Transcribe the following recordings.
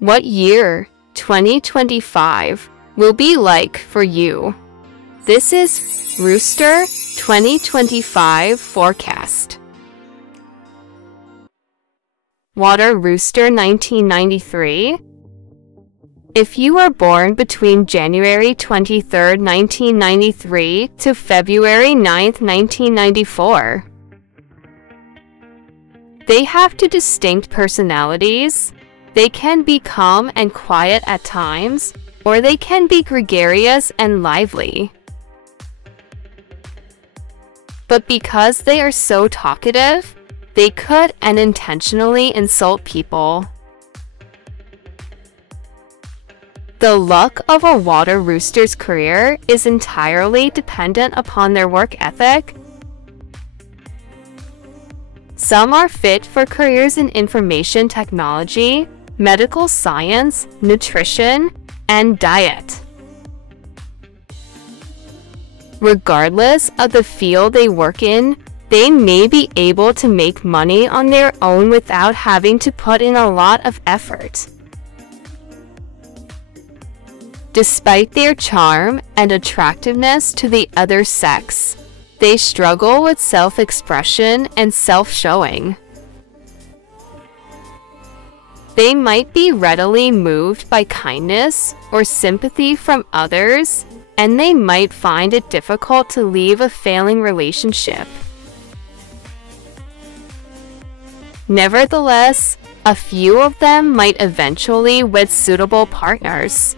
What year 2025 will be like for you? This is Rooster 2025 forecast. Water Rooster 1993. If you were born between January 23, 1993 to February 9, 1994, they have two distinct personalities. They can be calm and quiet at times, or they can be gregarious and lively. But because they are so talkative, they could unintentionally insult people. The luck of a water rooster's career is entirely dependent upon their work ethic. Some are fit for careers in information technology, medical science, nutrition, and diet. Regardless of the field they work in, they may be able to make money on their own without having to put in a lot of effort. Despite their charm and attractiveness to the other sex, they struggle with self-expression and self-showing. They might be readily moved by kindness or sympathy from others, and they might find it difficult to leave a failing relationship. Nevertheless, a few of them might eventually wed suitable partners.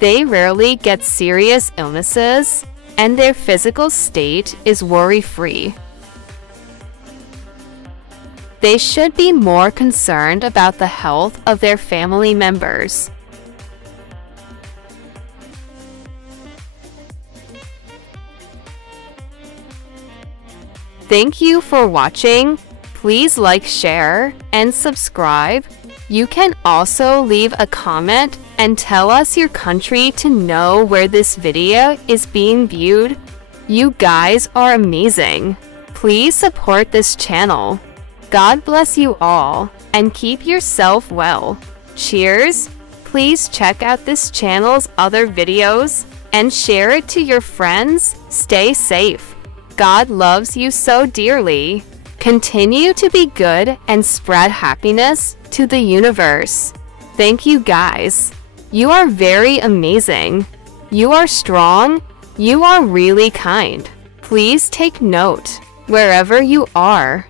They rarely get serious illnesses, and their physical state is worry-free. They should be more concerned about the health of their family members. Thank you for watching. Please like, share, and subscribe. You can also leave a comment and tell us your country to know where this video is being viewed. You guys are amazing. Please support this channel. God bless you all, and keep yourself well. Cheers! Please check out this channel's other videos, and share it to your friends. Stay safe. God loves you so dearly. Continue to be good and spread happiness to the universe. Thank you guys. You are very amazing. You are strong. You are really kind. Please take note wherever you are.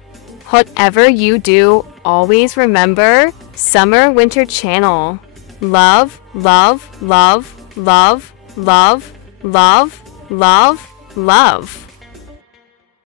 Whatever you do, always remember Summer Winter Channel. Love, love, love, love, love, love, love, love.